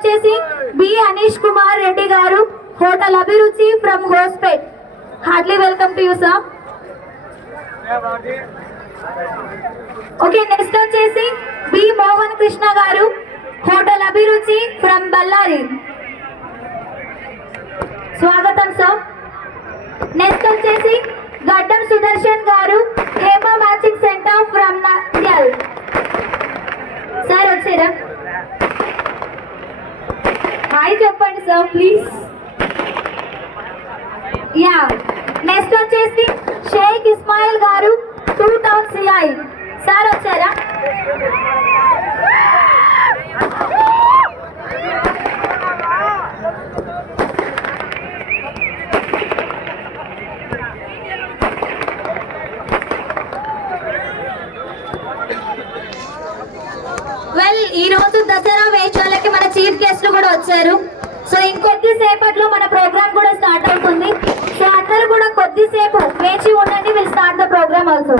వచ్చేసి బి అనీష్ కుమార్ రెడ్డి garu, hotel Abhiruchi from Hospet. Heartily welcome to you sir. Okay, next వచ్చేసి B Mohan Krishna garu, hotel Abhiruchi ఫ్రమ్ బళ్ళారి. స్వాగతం sir. Next వచ్చేసి గడ్డం సుదర్శన్ గారు, Hema matching centre from Nandyal. సార్ వచ్చారా? హాయ్ చెప్పండి సార్ ప్లీజ్. యా, నెక్స్ట్ వచ్చేసి షేక్ ఇస్మాయిల్ గారు, 2 టౌన్ సిఐ. సార్ వచ్చారా? వెల్, ఈ రోజు దసరా వేషాలకి మన చీఫ్ గెస్ట్లు కూడా వచ్చారు. సో ఇంకొద్ది సేపట్లో మన ప్రోగ్రామ్ కూడా స్టార్ట్ అవుతుంది. సో అందరూ కూడా కొద్దిసేపు వేచి ఉండండి. Will start the programme also.